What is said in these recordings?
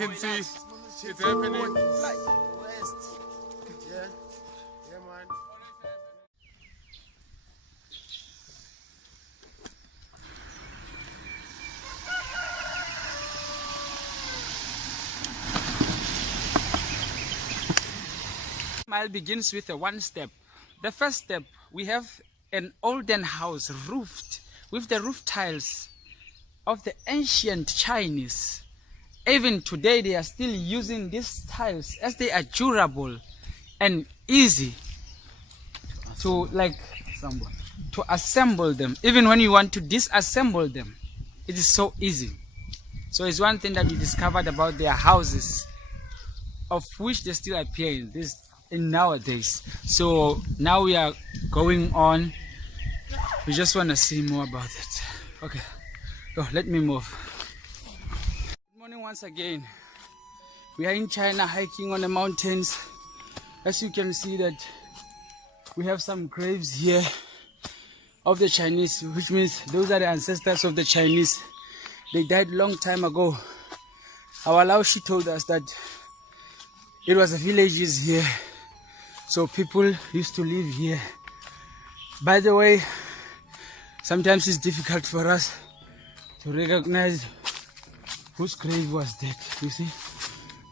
can see it's happening. Yeah, man. Smile begins with a one step. The first step, we have an olden house roofed with the roof tiles of the ancient Chinese. Even today they are still using these tiles as they are durable and easy to assemble them. Even when you want to disassemble them, it is so easy. So it's one thing that we discovered about their houses, of which they still appear in nowadays. So now we are going on. We just want to see more about it. Okay, so let me move. Good morning once again. We are in China hiking on the mountains. As you can see that we have some graves here of the Chinese, which means those are the ancestors of the Chinese. They died long time ago. Our Lao, she told us that it was villages here, so people used to live here. By the way, sometimes it's difficult for us to recognize whose grave was that. You see,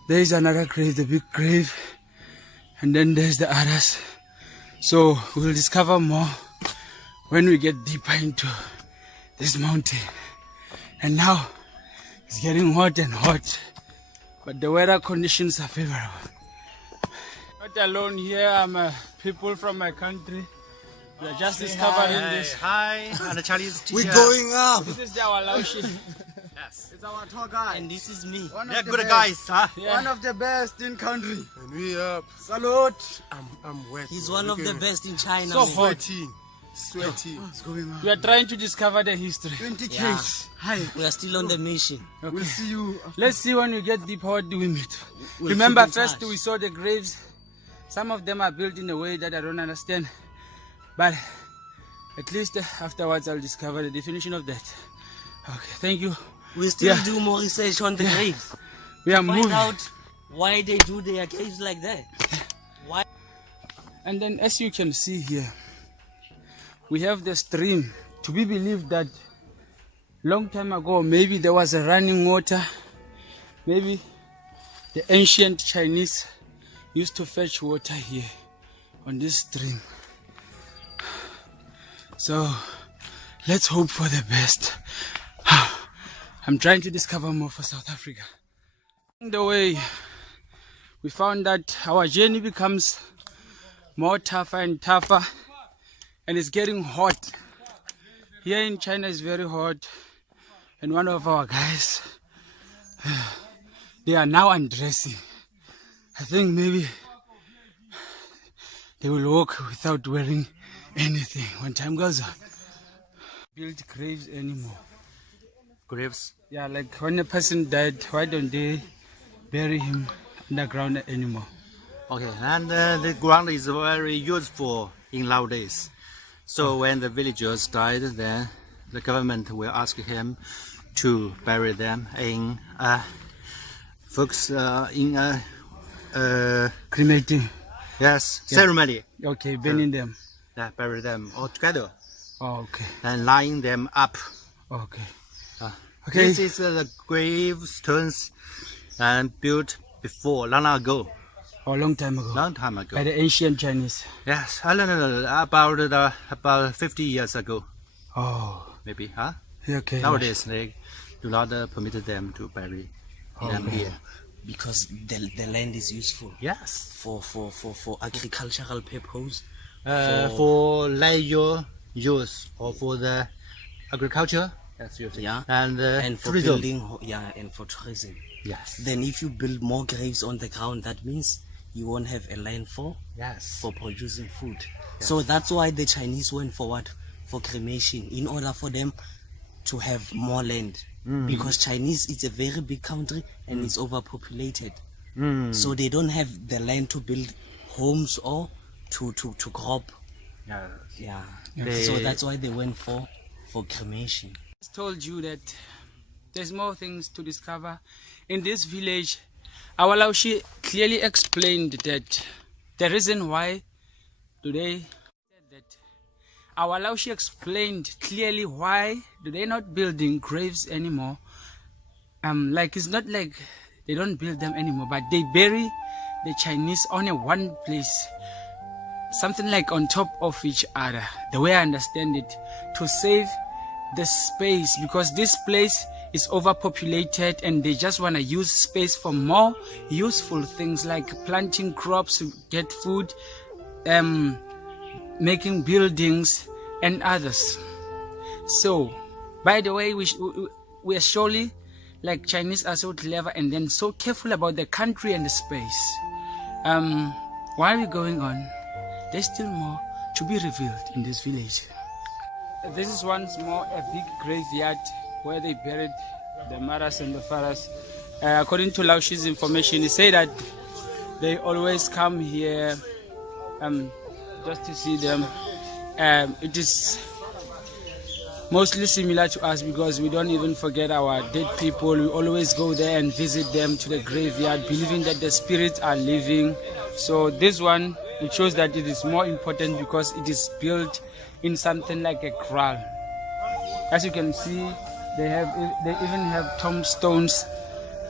there is another grave, the big grave, and then there's the others. So we'll discover more when we get deeper into this mountain. And now it's getting hot and hot, but the weather conditions are favorable. Not alone here, I'm people from my country. We are just discovering this. Hi, I'm the Chinese teacher. We're going up. This is our Laoshi. Yes. It's our tour guide. And this is me. One Yeah, of the good best. guys, huh? Yeah. One of the best in country. And we up. Salute. I'm wet. He's one of the best in China. So man. hot. Sweaty. It's going up. We are trying to discover the history. 20 Yeah. Ks. Hi. We are still on the mission. Okay. We'll see you. Let's see when we get deeper, what do we meet? We'll Remember, keep in first touch. we saw the graves. Some of them are built in a way that I don't understand. But at least afterwards I'll discover the definition of that. Okay, thank you. We still Yeah. do more research on the graves. We are Find moving. out why they do their graves like that. Why? And then as you can see here, we have the stream. To be believed that long time ago, maybe there was a running water. Maybe the ancient Chinese used to fetch water here on this stream. So let's hope for the best. I'm trying to discover more for South Africa. On the way, we found that our journey becomes more tougher and tougher, and it's getting hot. Here in China it's very hot, and one of our guys, they are now undressing. I think maybe they will walk without wearing anything when time goes on. Build graves anymore. Graves. Yeah, like when a person died, why don't they bury him underground anymore? Okay, and the ground is very useful in nowadays. So when the villagers died, then the government will ask him to bury them in Cremating. yes, Yeah. ceremony. Okay, burning them. Yeah, bury them all together Oh, okay. and line them up. Okay. Uh, Okay. This is the gravestones and built before long ago, Oh, long time ago. long time ago. By the ancient Chinese. Yes, I don't know about 50 years ago, Oh, maybe, huh? okay. Nowadays they do not permit them to bury them Okay. here. Because the land is useful Yes, for agricultural purpose. for leisure use or for the agriculture. That's using. Yeah. And And for tourism. building, and for tourism. Yes. Then if you build more graves on the ground, that means you won't have a land for Yes. producing food. So that's why the Chinese went for what? For cremation, in order for them to have more land. Because Chinese is a very big country and it's overpopulated. So they don't have the land to build homes or to crop. Yeah. Yeah. They- So that's why they went for cremation. I told you that there's more things to discover, in this village, our Laushi clearly explained that the reason why today our Laushi explained clearly why do they not building graves anymore. Like it's not like they don't build them anymore, but they bury the Chinese on a one place, something like on top of each other, the way I understand it, to save the space, because this place is overpopulated and they just want to use space for more useful things like planting crops to get food, making buildings and others. So by the way, we are surely, like, Chinese are so clever and then so careful about the country and the space. While we're going on, there's still more to be revealed in this village. This is once more a big graveyard where they buried the Maras and the Faras. According to Laoshi's information, he said that they always come here just to see them. It is mostly similar to us because we don't even forget our dead people. We always go there and visit them to the graveyard, believing that the spirits are living. So this one, it shows that it is more important because it is built in something like a kraal. As you can see, they even have tombstones,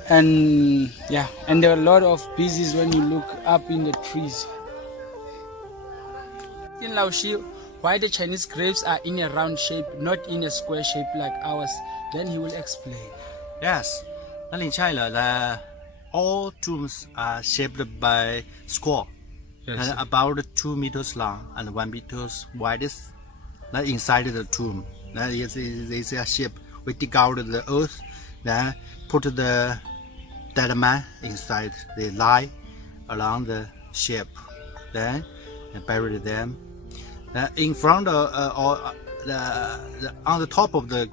and yeah, and there are a lot of pieces when you look up in the trees. In Laoshi, why the Chinese graves are in a round shape, not in a square shape like ours, then he will explain. Yes, and in China, all tombs are shaped by square, Yes. and about 2 meters long and 1 meters wide. Inside the tomb, that is a shape. We dig out the earth, then put the dead man inside. They lie along the shape, then bury them. In front of on the top of the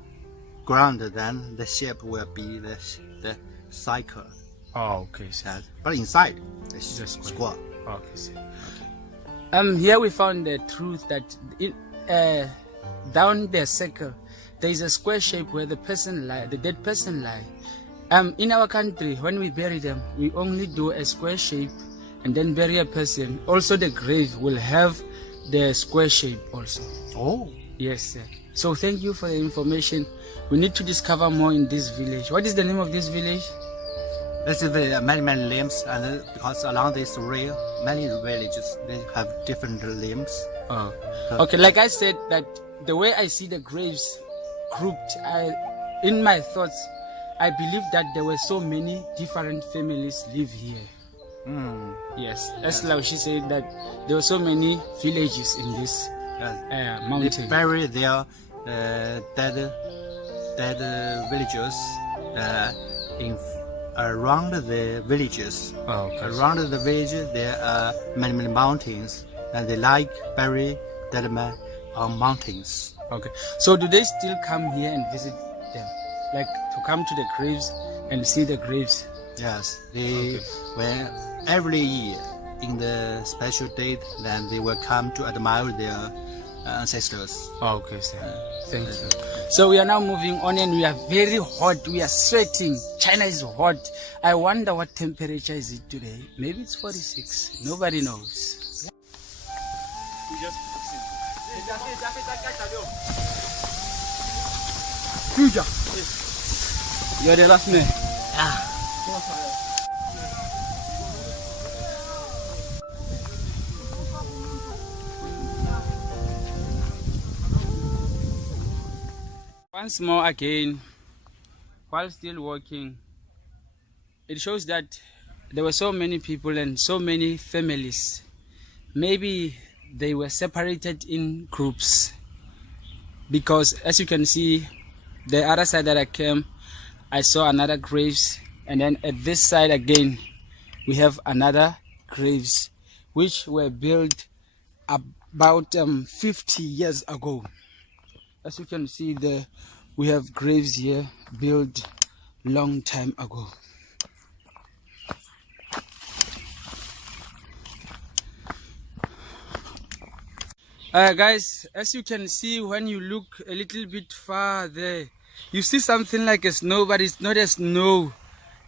ground, then the shape will be the cycle. Oh, okay, sir. But inside, it's Just square. Okay, sir. Here we found the truth that down the circle there is a square shape where the person lie, the dead person lie. In our country, when we bury them, we only do a square shape and then bury a person. Also, the grave will have the square shape also. Oh. Yes, sir. So thank you for the information. We need to discover more in this village. What is the name of this village? This is many limbs, and because along this rail, many villages they have different limbs. Oh. Okay, like I said, that the way I see the graves grouped, in my thoughts, I believe that there were so many different families live here. Yes, as Laoshi said that there were so many villages in this They mountain. bury their dead villagers around the villages. Oh, okay. Around the village there are many mountains, and they like bury dead men on mountains. Okay. So do they still come here and visit them? Like to come to the graves and see the graves? Yes, they when every year in the special date, then they will come to admire their ancestors. Oh, okay, sir. Thank you. So we are now moving on and we are very hot. We are sweating. China is hot. I wonder what temperature is it today. Maybe it's 46. Nobody knows. You're the last man. Once more again, while still walking, it shows that there were so many people and so many families. Maybe they were separated in groups, because as you can see, the other side that I came, I saw another graves, and then at this side again we have another graves which were built about 50 years ago. As you can see there, we have graves here built long time ago. Guys, as you can see, when you look a little bit far there, you see something like a snow, but it's not a snow.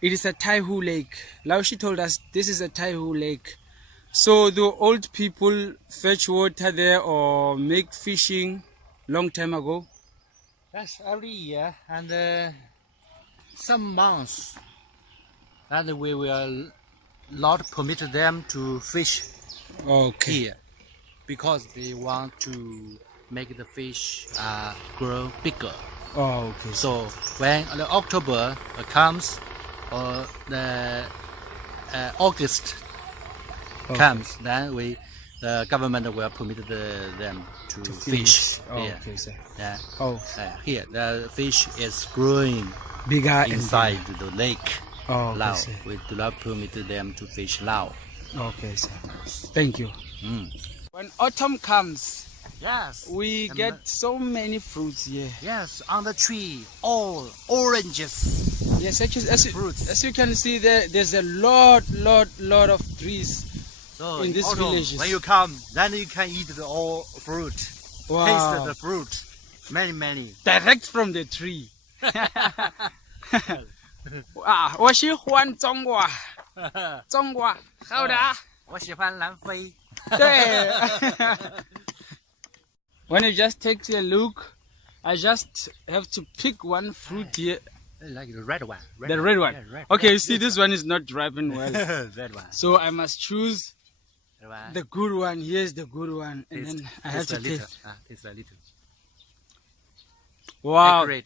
It is a Taihu lake. Laoshi told us this is a Taihu lake. So the old people fetch water there or make fishing long time ago. That's every year, and some months, and we will not permit them to fish Okay. here because they want to make the fish grow bigger. Oh, okay. So when the October comes or the August comes, then the government will permit them to fish. Oh, here. okay, sir. Yeah. Oh, Here the fish is growing bigger inside the lake. Oh, okay, Now sir. we do not permit them to fish now. Okay, sir. Thank you. Mm. When autumn comes, Yes. we And get so many fruits here. Yes, on the tree, all oranges. Yes, actually, as Fruits. you can see there, there's a lot of trees. So In these autumn, villages. when you come, then you can eat the all fruit. Wow. Taste the fruit. Many. Direct from the tree. 啊，我喜欢中国，中国好的。我喜欢南非。对。When you just take a look, I just have to pick one fruit here. Like the red one. The red one. Yeah, red. Okay, you see this one is not ripened well. Red one. So I must choose Red one. the good one. Here's the good one. And Taste- then I have taste to a taste. little. Taste a little. Wow. Great.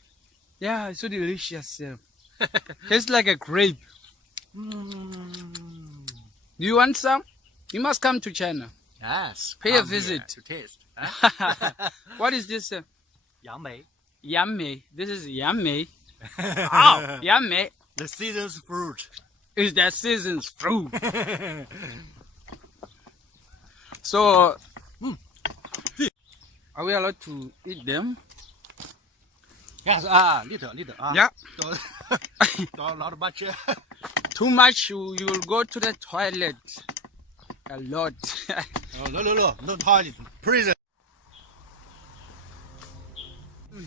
Yeah, it's so delicious. Tastes like a grape. Mm. Do you want some? You must come to China. Yes. Pay a come here visit. to taste. What is this? 杨梅. Yummy. This is yummy. Oh, yummy. The season's fruit. Is that season's fruit. So, are we allowed to eat them? Yes. Little. Yeah. Not much. Too much, you will go to the toilet. A lot. No toilet. Prison.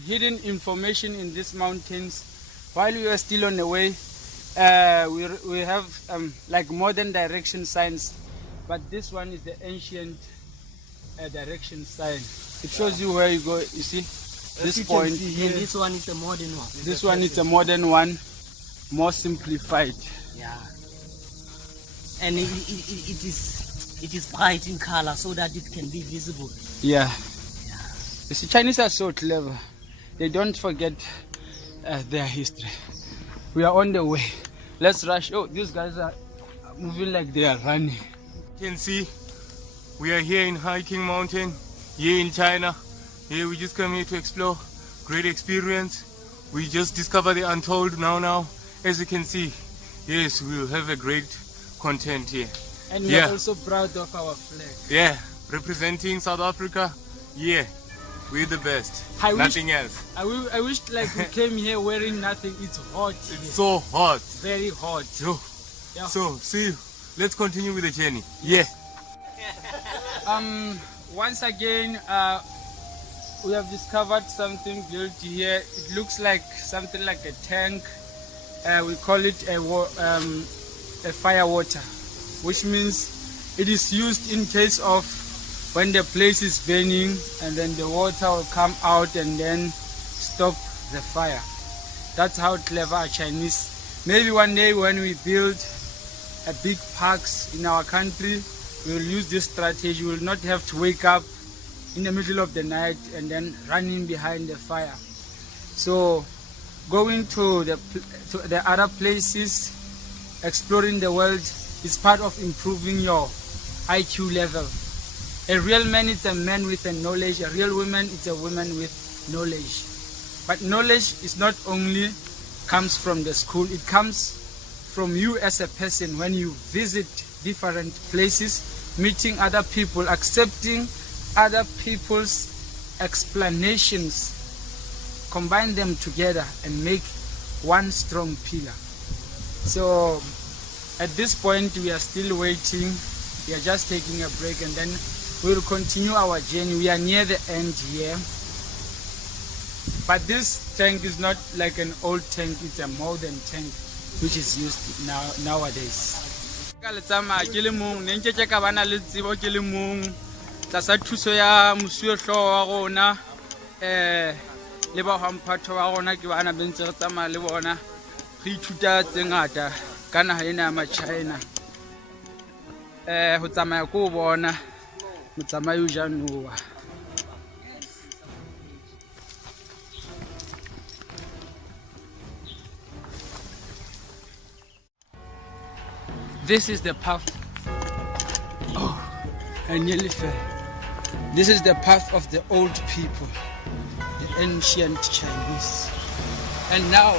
Hidden information in these mountains. While we are still on the way, we have like modern direction signs, but this one is the ancient direction sign. It shows you where you go. You see this point And here. this one is a modern one. This one is a modern one, more simplified. Yeah. And it is bright in color so that it can be visible. Yeah. You see, Chinese are so clever. They don't forget their history. We are on the way. Let's rush. Oh, these guys are moving like they are running. You can see we are here in Hiking Mountain, here in China. Here we just come here to explore. Great experience. We just discovered the untold now. As you can see, yes, we'll have a great content here. And we are also proud of our flag. Yeah, representing South Africa. Yeah, we're the best. Nothing else. I wish like we came here wearing nothing. It's hot. It's so hot. Very hot. So, Yeah. so see you. Let's continue with the journey. Yeah. Once again, we have discovered something built here. It looks like something like a tank. We call it a fire water, which means it is used in case of when the place is burning, and then the water will come out and then stop the fire. That's how clever our Chinese. Maybe one day when we build a big parks in our country, we will use this strategy. We will not have to wake up in the middle of the night and then running behind the fire. So going to the other places, exploring the world, is part of improving your IQ level. A real man is a man with a knowledge. A real woman is a woman with knowledge. But knowledge is not only comes from the school, it comes from you as a person when you visit different places, meeting other people, accepting other people's explanations, combine them together and make one strong pillar. So at this point we are still waiting. We are just taking a break and then we will continue our journey. We are near the end here. But this tank is not like an old tank, it's a modern tank. which is used nowadays. Ka le tsamaya ke le mong ne nke ka bana le tsebo ke le mong tlasa thuso ya mosuwehlooho wa rona le ba hamphatho wa rona ke bana bentse re tsamaya le bona re ithuta tse ngata ka naha ena ya ma-China ho tsamaya ko bona motsamai o ja nowa. This is the path. Oh, I nearly fell. This is the path of the old people, the ancient Chinese. And now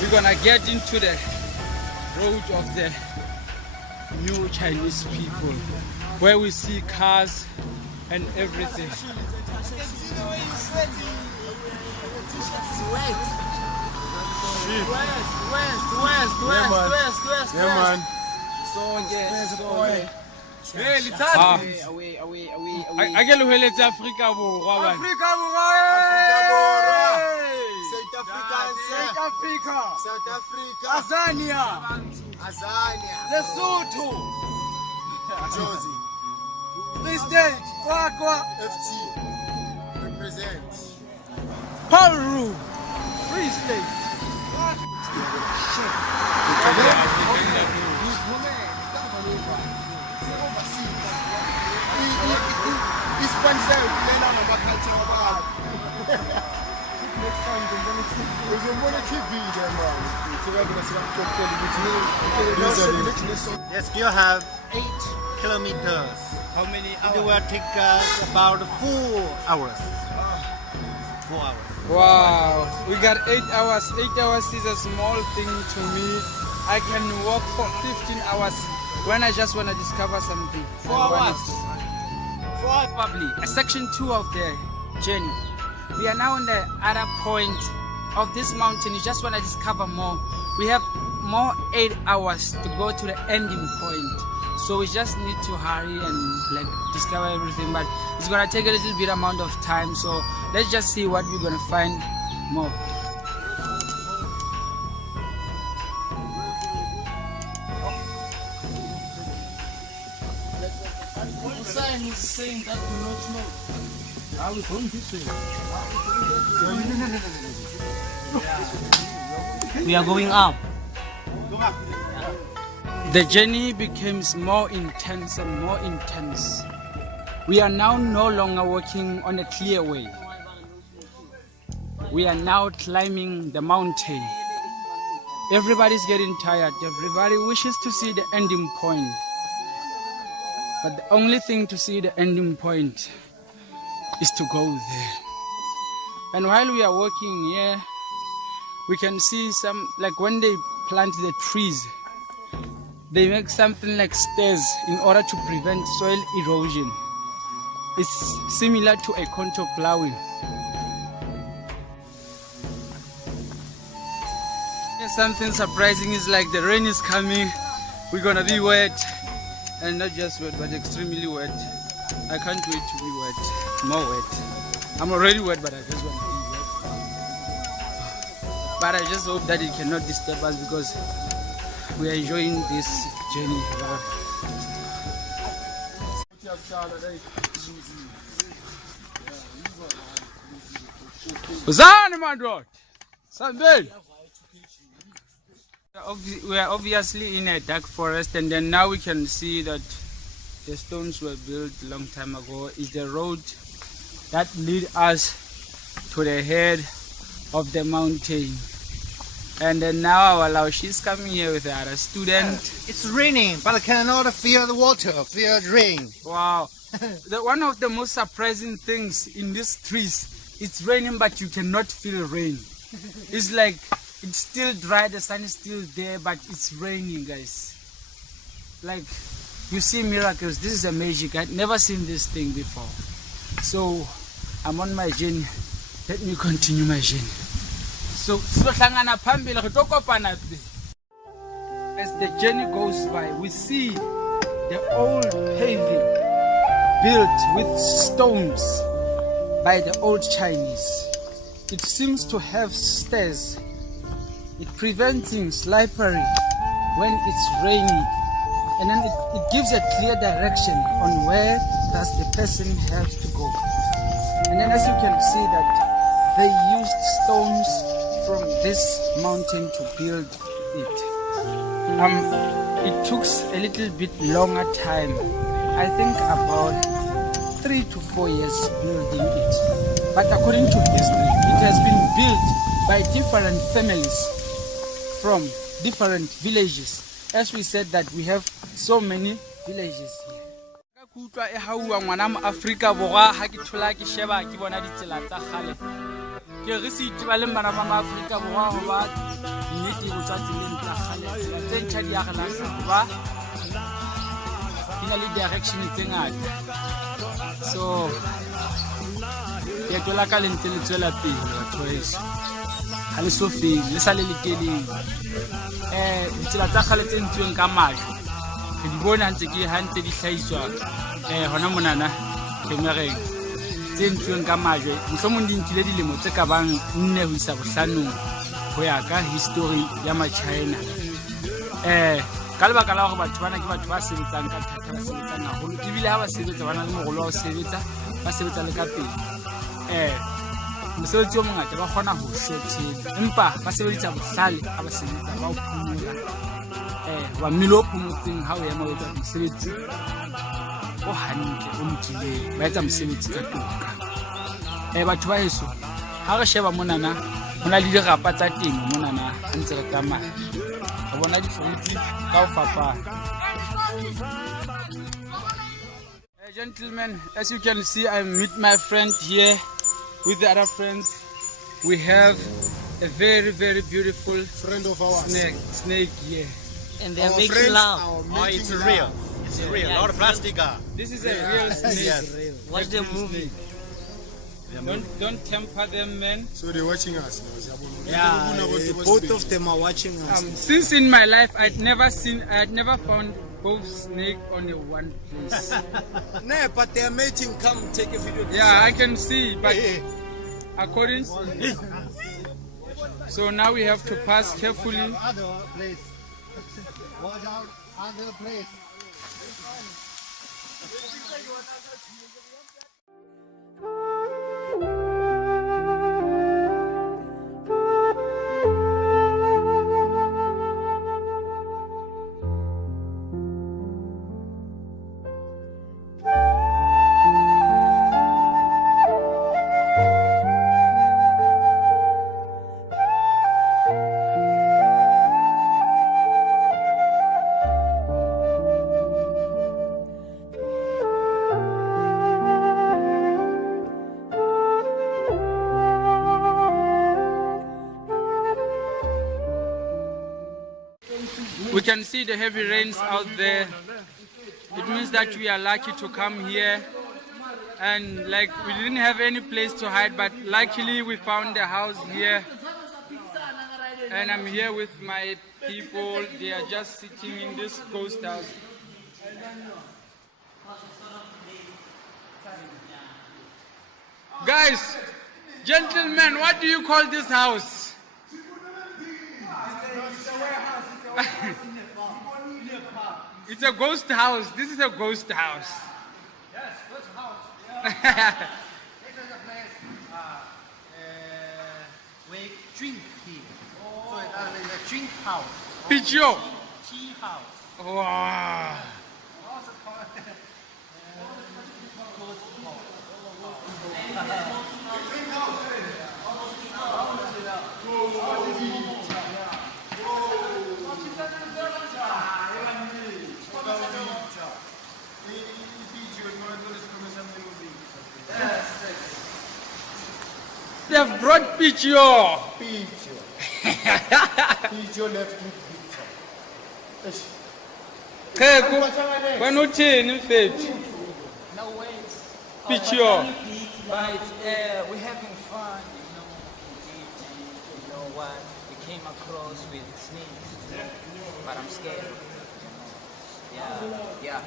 we're gonna get into the road of the new Chinese people, where we see cars and everything. West. Yeah, man. Hey, Letsatsi. I get to let Africa go. Africa, South Africa, Tanzania, Lesotho, Josie, Free State, Kwakwa, FT, represent, Peru, Free State. Yes, you have 8 kilometers. How many It hours? will take us about 4 hours. 4 hours. Wow, we got 8 hours. 8 hours is a small thing to me. I can walk for 15 hours when I just want to discover something. 4 hours. Probably section 2 of the journey. We are now on the other point of this mountain. You just want to discover more. We have more 8 hours to go to the ending point. So we just need to hurry and like discover everything, but it's gonna take a little bit amount of time. So let's just see what we're gonna find more. The sign is saying that do not smoke. I was going this way. We are going up. The journey becomes more intense and more intense. We are now no longer walking on a clear way. We are now climbing the mountain. Everybody's getting tired. Everybody wishes to see the ending point. But the only thing to see the ending point is to go there. And while we are walking here, we can see some, like when they plant the trees, they make something like stairs in order to prevent soil erosion. It's similar to a contour plowing. Something surprising is like the rain is coming. We're gonna be wet, and not just wet, but extremely wet. I can't wait to be wet, more wet. I'm already wet, but I just want to be wet. But I just hope that it cannot disturb us because we are enjoying this journey. Uzani mandot, Sunday. We are obviously in a dark forest, and then now we can see that the stones were built a long time ago. Is the road that lead us to the head of the mountain. And then now our Lao, she's coming here with our student. It's raining, but I cannot feel the water, feel the rain. Wow. One of the most surprising things in these trees, it's raining but you cannot feel rain. It's like it's still dry, the sun is still there, but it's raining, guys. Like, you see miracles. This is a magic. I've never seen this thing before. So I'm on my journey. Let me continue my journey. So as the journey goes by, we see the old paving built with stones by the old Chinese. It seems to have stairs It prevents slippery when it's raining, and then it gives a clear direction on where does the person have to go. And then as you can see that they used stones from this mountain to build it. It took a little bit longer time, I think about 3 to 4 years building it. But according to history, it has been built by different families from different villages. As we said that we have so many villages here. Kutlwa e hauwa ngwana mo Afrika Borwa ha ke thola ke sheba ke bona ditsela tsa khale. Ke re se itse ba le bana ba Afrika Borwa ho ba nnete go tsa tseleng tsa khale. Tse ntšha di a gala ba di na le direction tse ngata. So ke tlola ka lentse le tswela pele batho ba heso. Ha le so fele le sa le le teleng. Ditsela tsa khale tse ntsweng ka majwe. Ke di bona ntse ke hantse di hlahiswa hona monana kemereng tse ntsweng ka majwe. Mohlomong di nkile dilemo tse ka bang 4 ho isa 5 ho ya ka history ya ma-China. Ka lebaka la hore batho bana ke batho ba sebetsang ka thata, ba sebetsang haholo, ebile ha ba sebetsa ba na le mogolo wa ho sebetsa, ba sebetsa le ka pele. Mosebetsi o mongata ba kgona ho shortela, empa ba sebedisa bohlale ha ba sebetsa, ba o phomola. Ba mmele o phomotseng ha o ema o etsa mosebetsi o hantle, o lokileng, ba etsa mosebetsi ka toka. Batho ba heso, ha re sheba monana ho na le dirapa tsa temo monana ha ntse re tsamaya. Re bona di-fruits ka ho fapana. Gentlemen, as you can see, I'm with my friend here. With the other friends, we have a very, very beautiful Friend of ours. snake here. And they're Our making friends love. are Oh, making it's love. real. It's real. Yeah, Not it's plastic. This is a real snake. Yes. Watch the movie. Don't temper them, man. So they're watching us now. Yeah, both of them are watching us. Since in my life, I'd never found both snake on a one place. No, but they are mating. Come take a video. Yeah, I can see, but according. So now we have to pass carefully. Other place. Watch out. Other place. We can see the heavy rains out there. It means that we are lucky to come here, and like we didn't have any place to hide, but luckily we found a house here. And I'm here with my people. They are just sitting in this ghost house. Guys, gentlemen, what do you call this house? It's a ghost house. This is a ghost house. Yes, ghost house. Yeah. This is a place we drink here. So it's a drink house. Pichio. Tea house. Wow. Also called They have brought Pichio. Pichio left with Pichio. When you change, in fact, No way. Pichio. But we're having fun, you know what? We came across with snakes, but I'm scared. Yeah.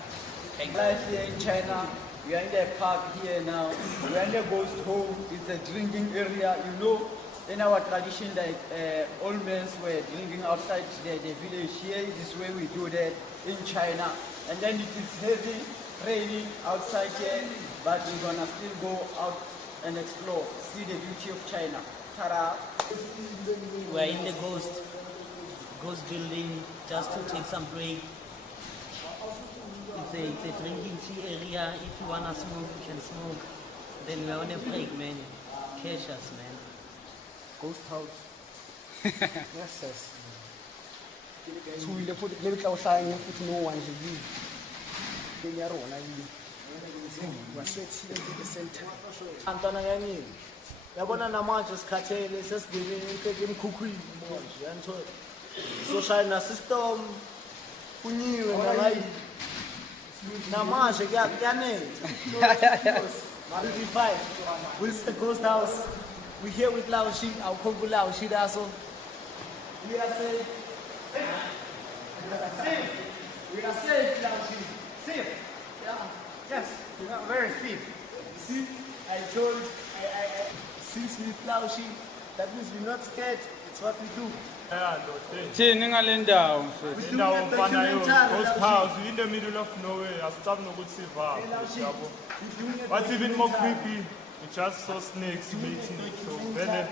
Thank you. Life here in China, we are in the park here now. We are in the ghost home. It's a drinking area, you know. in our tradition, like old men were drinking outside the village. Here, this way we do that in China. And then it is heavy raining outside here, but we're gonna still go out and explore, see the beauty of China. Ta-da! We're in the ghost building just to take some break. It's a drinking tea area. If you wanna smoke, you can smoke. Then we're on a break, man. Catch us, man. Ghost house. Yes, yes. So we put the little outside and put no one to leave. Then you're all like Antana yani. Yabona namanje sikhathele sesigwele emkhukhwini manje yanithola. Social na system kunyiwe nalayi. Namanje kuyanetha. Marified. With the ghost house. We're here with Lao Shi, our Kongo Lao Shi also. We are safe. We are safe, Lao Shi. Safe. Yeah. Yes, we are very safe. See, I told, since we Lao Shi, that means we're not scared. It's what we do. Thini ngale ndawo mfethu. We're Indawo doing a mfana yo documentary, ghost Lao house in the middle of nowhere. Asicaphi nokuthi sivapha. Shi. Yabo. We're doing a What's even more documentary. creepy? We just saw snakes meeting. So then Documentary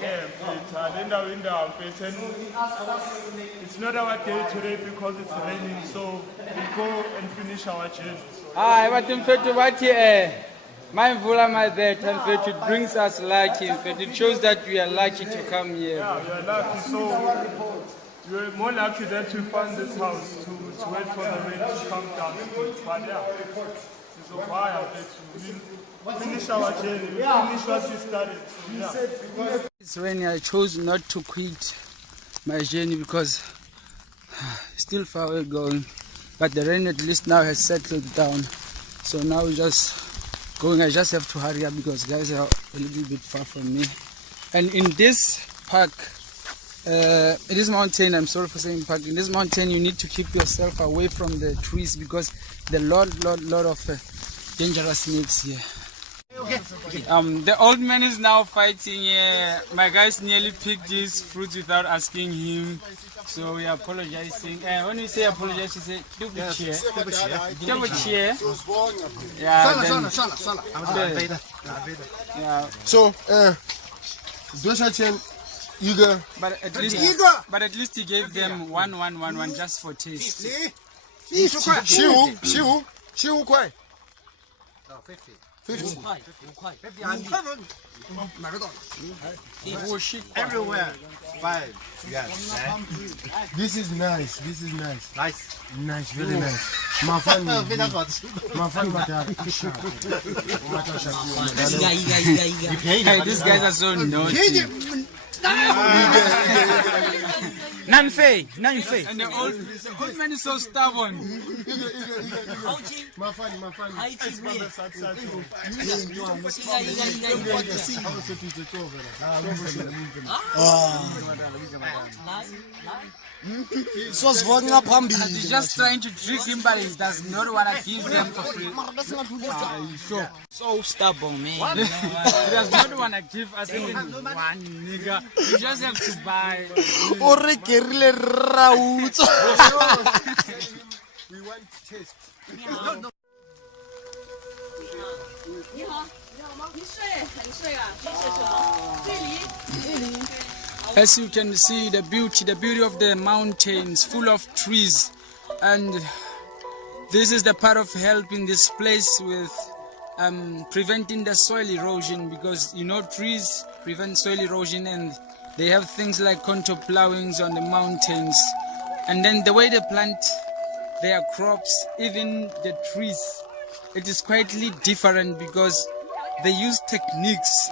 yeah, mfethu, le ndawo indawo mfethu. And it's not our day today because it's raining, so we go and finish our journey. Hi, but mfethu bathi my mvula my that mfethu it brings us lucky. Mfethu it shows that we are lucky to come here. Yeah, we are lucky. So we're more lucky that we found this house to wait for the rain to come down. But yeah, so why we finish our journey. We finish what we started. So, yeah. It's raining. I chose not to quit my journey because still far away going. But the rain at least now has settled down. So now we're just going. I just have to hurry up because guys are a little bit far from me. And in this park, in this mountain, I'm sorry for saying park, in this mountain you need to keep yourself away from the trees because there are lot of dangerous snakes here. The old man is now fighting here. My guys nearly picked these fruits without asking him. So we are apologizing. And when we say apologize, we say double cheer. Double cheer. Yeah. Yeah. So, But at least he gave them one just for taste. 15块 50 Everywhere. 5. Yes. This is nice. Nice, very nice. Mafan Hey, these guys are so naughty. Nanfei. And the old man is so stubborn. He's just trying to trick him, but he does not want to give them for free. So stubborn, man. He does not want to give us even one, nigga. You just have to buy. We want taste. As you can see, the beauty of the mountains, full of trees, and this is the part of helping this place with preventing the soil erosion, because you know trees prevent soil erosion, and they have things like contour plowings on the mountains, and then the way they plant their crops, even the trees, it is quite different because they use techniques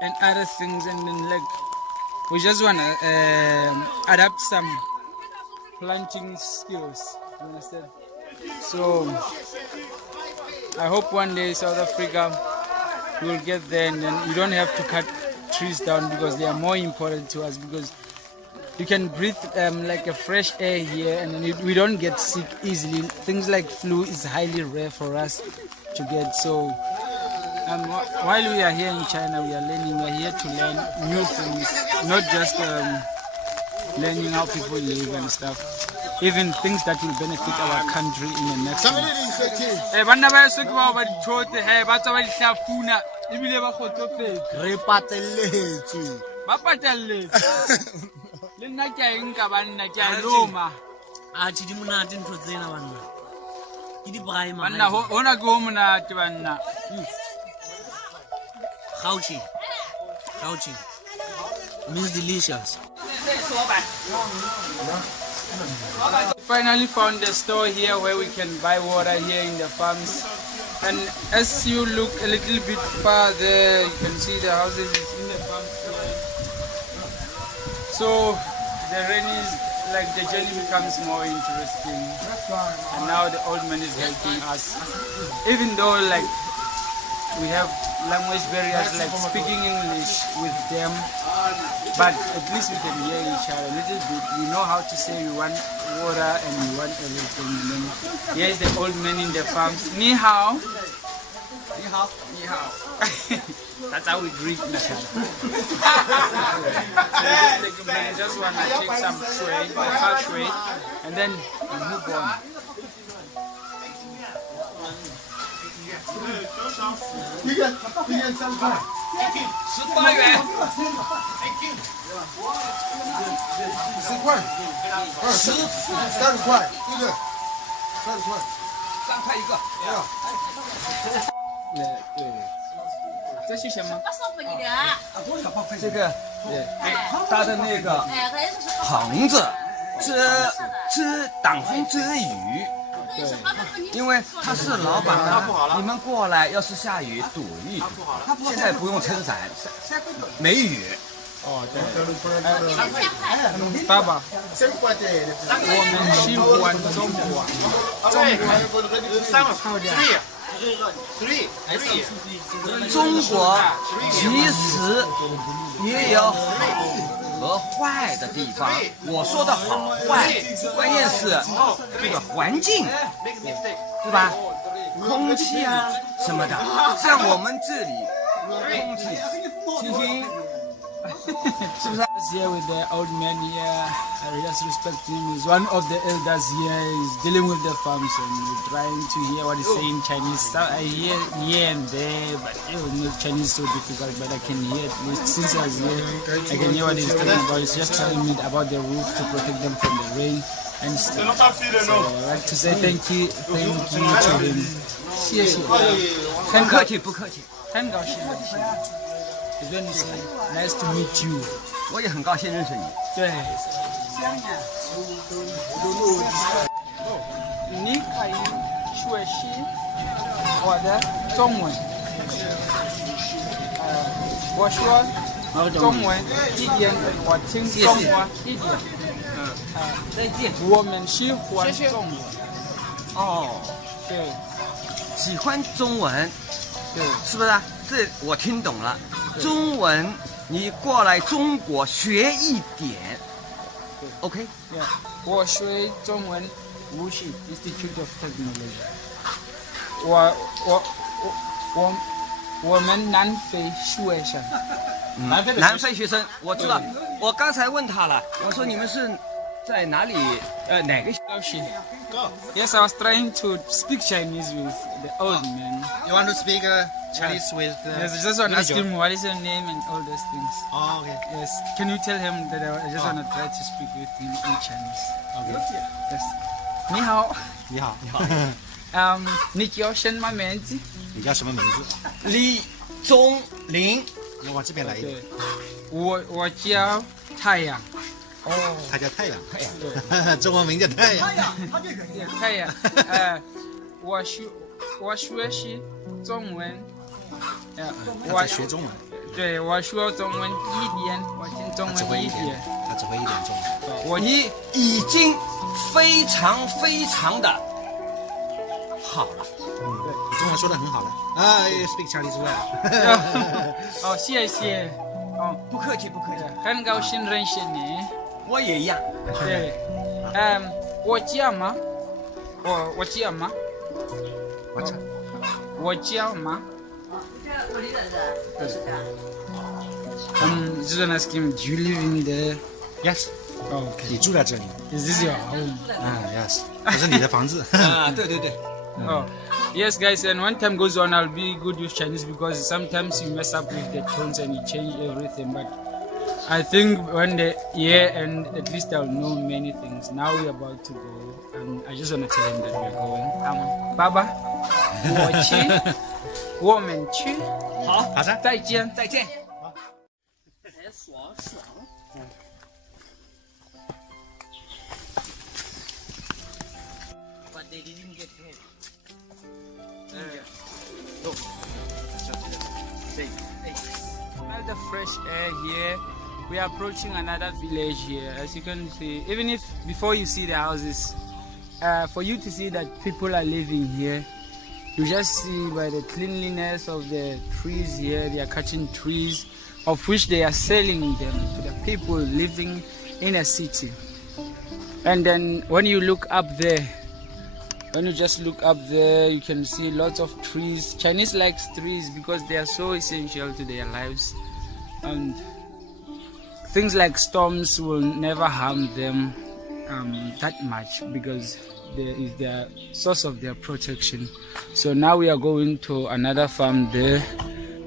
and other things, and then like we just want to adapt some planting skills, you understand? So I hope one day South Africa will get there, and then you don't have to cut trees down because they are more important to us, because you can breathe like a fresh air here, and then we don't get sick easily. Things like flu is highly rare for us to get. So And while we are here in China, we are learning. We are here to learn new things, not just learning how people live and stuff. Even things that will benefit our country in the next month. Means delicious. Finally found a store here where we can buy water here in the farms. And as you look a little bit further, you can see the houses in the farms here. So the rain is like the journey becomes more interesting. And now the old man is helping us. Even though like we have language barriers like speaking English with them, but at least we can hear each other a little bit. We know how to say we want water and we want everything. And then here is the old man in the farms. Ni hao. Ni hao. Ni hao. That's how we greet each other. I just want to take some shui, and then we move on. 一个3块18元。 10块，30块一个，30块，3块一个。对，这是什么？这个，它的那个棚子遮挡风遮雨。 因为他是老板啊，你们过来要是下雨堵一堵，现在不用撑伞，没雨。哦，对。爸爸，我们喜欢中国。中国其实也有好和坏的地方。我说的好坏，关键是这个环境，是吧？空气啊什么的，像我们这里空气清新。 Here with the old man here, I just respect him. He's one of the elders here. He's dealing with the farms and we're trying to hear what he's saying in Chinese. So I hear here and there, but Chinese is so difficult. But I can hear at least since I was here, I can hear what he's talking about. He's just telling me about the roof to protect them from the rain and stuff. So I like to say thank you to him. 谢谢。不客气，不客气。很高兴认识你。Then he said, "Nice to meet you." 我也很高兴认识你。对。你可以学习我的中文。我说中文一点，我听中文一点。再见。我们喜欢中文。哦，对。喜欢中文。对。是不是啊？这我听懂了。 中文，你过来中国学一点 ，OK？ 我学中文无锡 Institute of Technology。我们南非学生。南非学生，我知道。我刚才问他了，我说你们是在哪里？哪个校区 ？Yes, I was trying to speak Chinese with the old man. You want to speak Chinese with? Yes, I just want to ask him what is your name and all those things. Oh, okay. Yes, can you tell him that I just want to try to speak with him in Chinese? Okay. Yes. 你好。你好，你好。你叫什么名字？你叫什么名字？李宗林。你往这边来一点。我叫太阳。 哦，他叫太阳，对，中文名叫太阳。太阳，我学习中文，我学中文。对，我学中文一点，我听中文一点。他只会一点中文。你已经非常的好了。对，你中文说的很好了。啊 ，You speak Chinese well 。哦，谢谢。哦，不客气，不客气。很高兴认识你。 我也一样。对，我叫吗？我叫吗？我叫。我叫吗？ Just wanna ask him, do you live in there? Yes. Oh, okay. 你住在这里 Is this your home? Yes. 这是你的房子。啊，对对对。 Oh, yes, guys. And when time goes on, I'll be good with Chinese because sometimes you mess up with the tones and you change everything. But I think when the year end, at least I'll know many things. Now we're about to go, and I just want to tell him that we're going. Baba, 我去，我们去，好，好的。再见。再见。 But they didn't get hurt. Smell the fresh air here. We are approaching another village here. As you can see, even if before you see the houses, for you to see that people are living here, you just see by the cleanliness of the trees here. They are cutting trees, of which they are selling them to the people living in a city. And then when you look up there, when you just look up there, you can see lots of trees. Chinese likes trees because they are so essential to their lives, and things like storms will never harm them that much because there is their source of their protection. So now we are going to another farm there,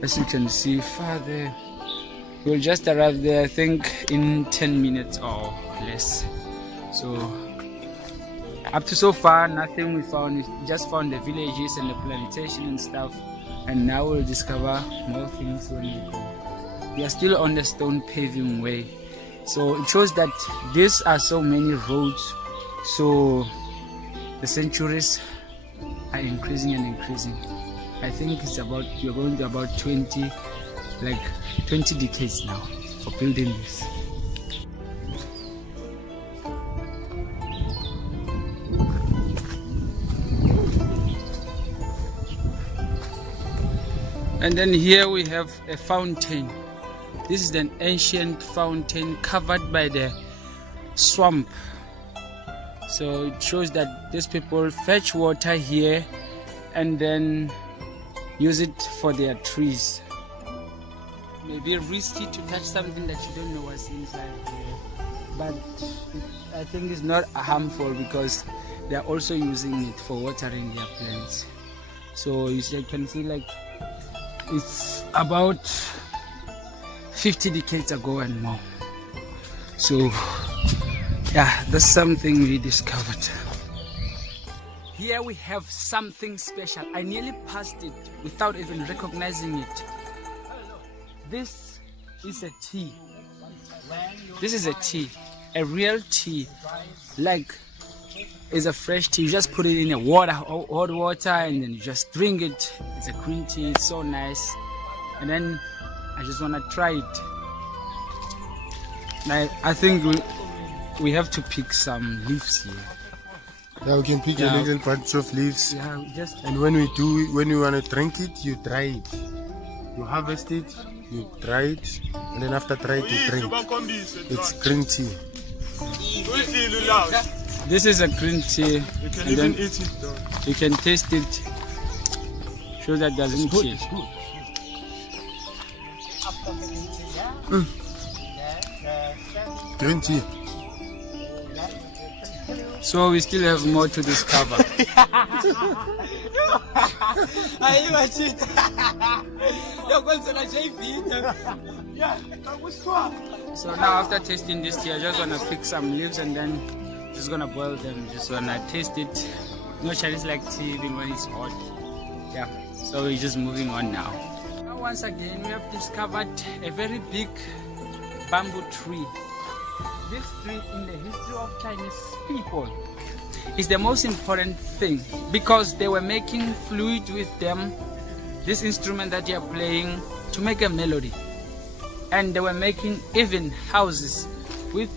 as you can see far there. We'll just arrive there, I think, in 10 minutes or less. So up to so far, nothing we found. We just found the villages and the plantation and stuff, and now we'll discover more things when we go. We are still on the stone paving way, so it shows that these are so many roads, so the centuries are increasing and increasing. I think it's about, you're going to about 20 decades now for building this. And then here we have a fountain. This is an ancient fountain covered by the swamp. So it shows that these people fetch water here and then use it for their trees. Maybe risky to touch something that you don't know what's inside there, but I think it's not harmful because they are also using it for watering their plants. So you can see like it's about 50 decades ago and more. So yeah, that's something we discovered. Here we have something special. I nearly passed it without even recognizing it. This is a tea. This is a tea, a real tea. Like, it's a fresh tea. You just put it in a hot water, and then you just drink it. It's a green tea. It's so nice. And then I just want to try it. I think we have to pick some leaves here. Yeah, we can pick a little bunch of leaves. Yeah, And when you want to drink it, you dry it. You harvest it, you dry it, and then after dry it, you drink. It's green tea. This is a green tea. You can even eat it though. You can taste it. Show that doesn't kill. Green tea. So we still have more to discover. So now after tasting this tea, I just want to pick some leaves and then just gonna boil them. Just wanna taste it. No Chinese like tea even when it's hot. Yeah, so we're just moving on now. Now once again we have discovered a very big bamboo tree. This tree in the history of Chinese people is the most important thing because they were making flute with them, this instrument that they are playing, to make a melody. And they were making even houses with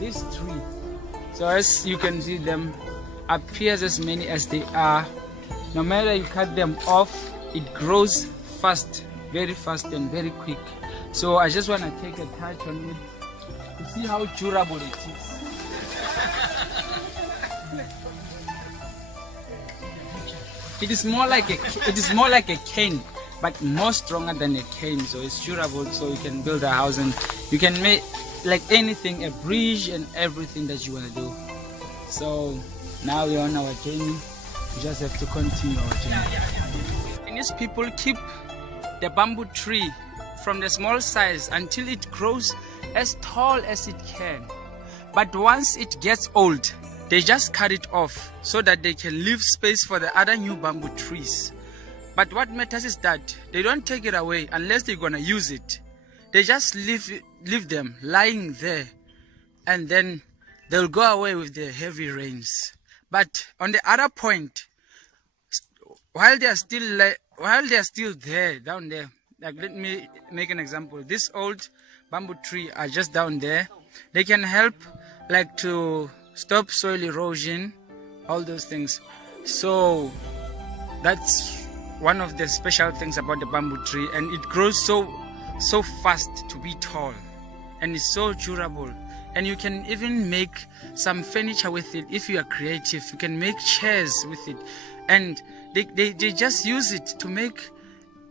this tree. So as you can see, them appears as many as they are. No matter you cut them off, it grows fast, very fast and very quick. So I just want to take a touch on it to see how durable it is. It is more like a cane. but more stronger than a cane, so it's durable, so you can build a house and you can make like anything, a bridge and everything that you want to do. So now we're on our journey. We just have to continue our journey. Chinese people keep the bamboo tree from the small size until it grows as tall as it can. But once it gets old, they just cut it off so that they can leave space for the other new bamboo trees. But what matters is that they don't take it away unless they're gonna use it. They just leave them lying there, and then they'll go away with the heavy rains. But on the other point, while they are still there down there, like let me make an example. This old bamboo tree are just down there. They can help like to stop soil erosion, all those things. So that's one of the special things about the bamboo tree, and it grows so fast to be tall, and it's so durable. And you can even make some furniture with it if you are creative. You can make chairs with it, and they just use it to make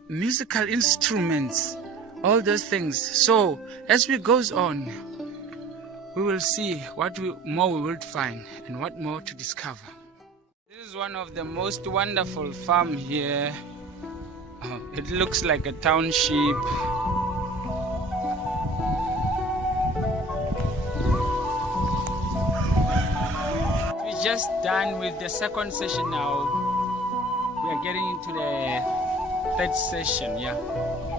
musical instruments, all those things. So as we goes on, we will see what more we will find and what more to discover. This is one of the most wonderful farm here. It looks like a township. We're just done with the second session now. We are getting into the third session, yeah.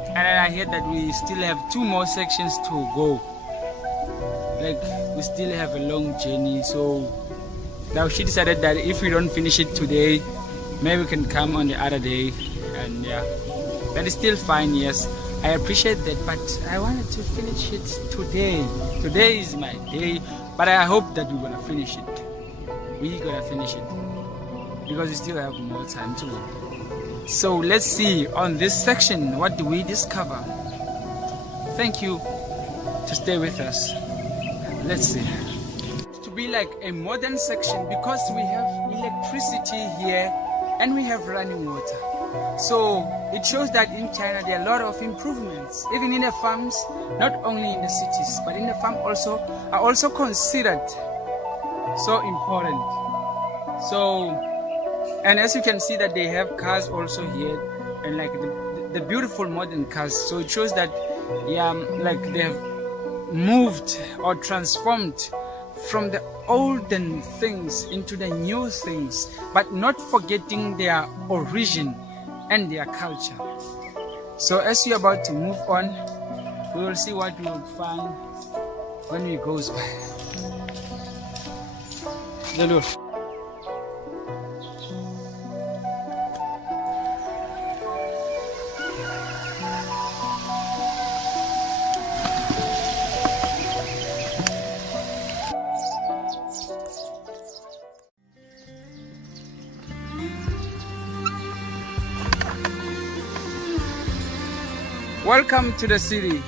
And I hear that we still have 2 more sections to go. Like, we still have a long journey, so now she decided that if we don't finish it today, maybe we can come on the other day. And yeah, that is still fine. Yes, I appreciate that, but I wanted to finish it today. Today is my day, but I hope that we're gonna finish it. We're gonna finish it because we still have more time to go. So let's see on this section, what do we discover? Thank you to stay with us. Let's see. To be like a modern section, because we have electricity here and we have running water. So it shows that in China there are a lot of improvements, even in the farms, not only in the cities, but in the farm also are also considered so important. So, and as you can see that they have cars also here, and like the beautiful modern cars. So it shows that, yeah, like they have moved or transformed from the olden things into the new things, but not forgetting their origin and their culture. So as we're about to move on, we will see what we will find when we goes by. Lulu. Welcome to the city.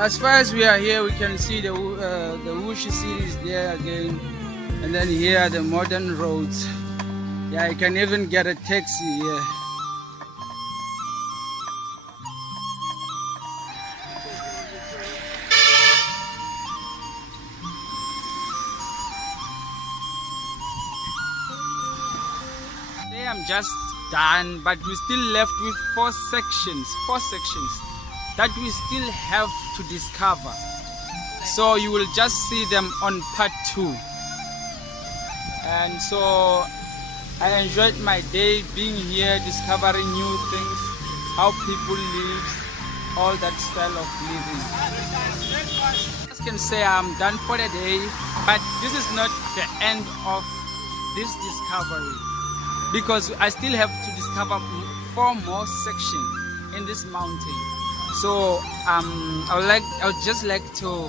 As far as we are here, we can see the Wuxi city is there again, and then here are the modern roads. Yeah, you can even get a taxi here. Today I'm just done, but we still left with 4 sections that we still have to discover. So you will just see them on part 2. And so I enjoyed my day being here, discovering new things, how people live, all that style of living. I can say I'm done for the day, but this is not the end of this discovery, because I still have to discover 4 more sections in this mountain. So I would just like to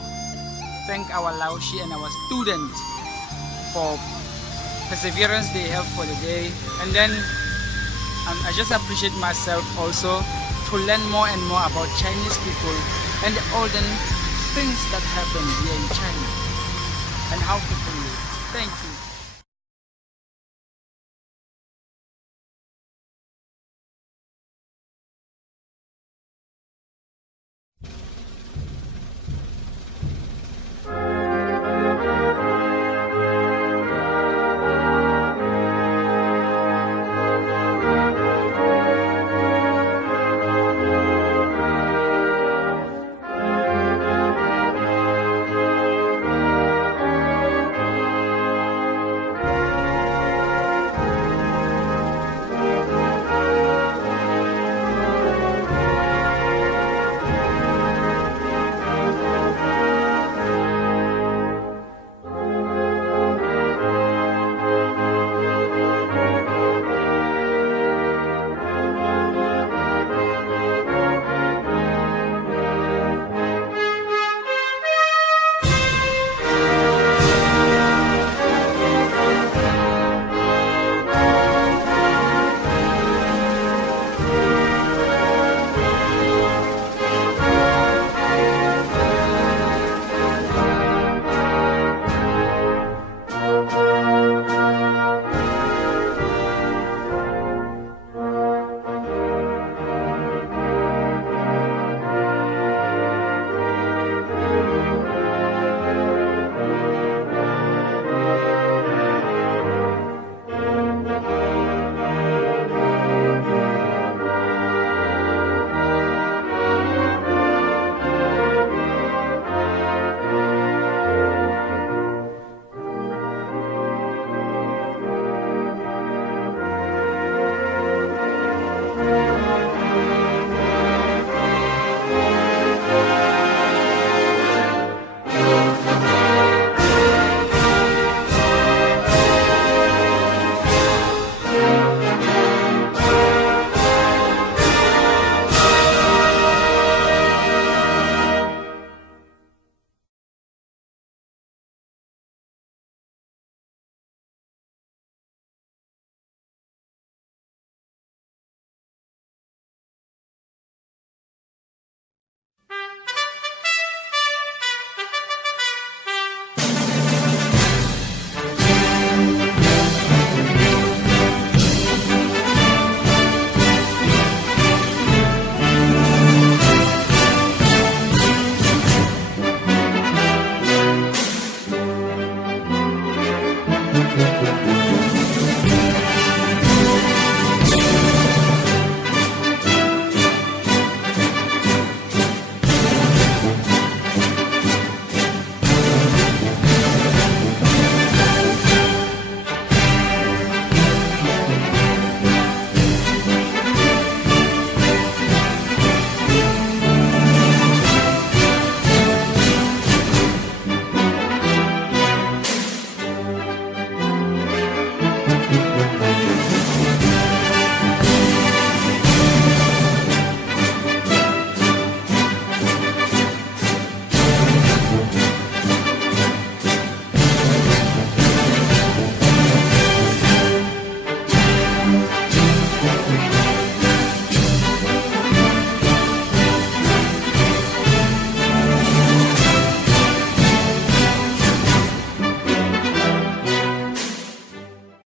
thank our Laoshi and our students for perseverance they have for the day, and then I just appreciate myself also to learn more and more about Chinese people and the olden things that happen here in China and how people live. Thank you.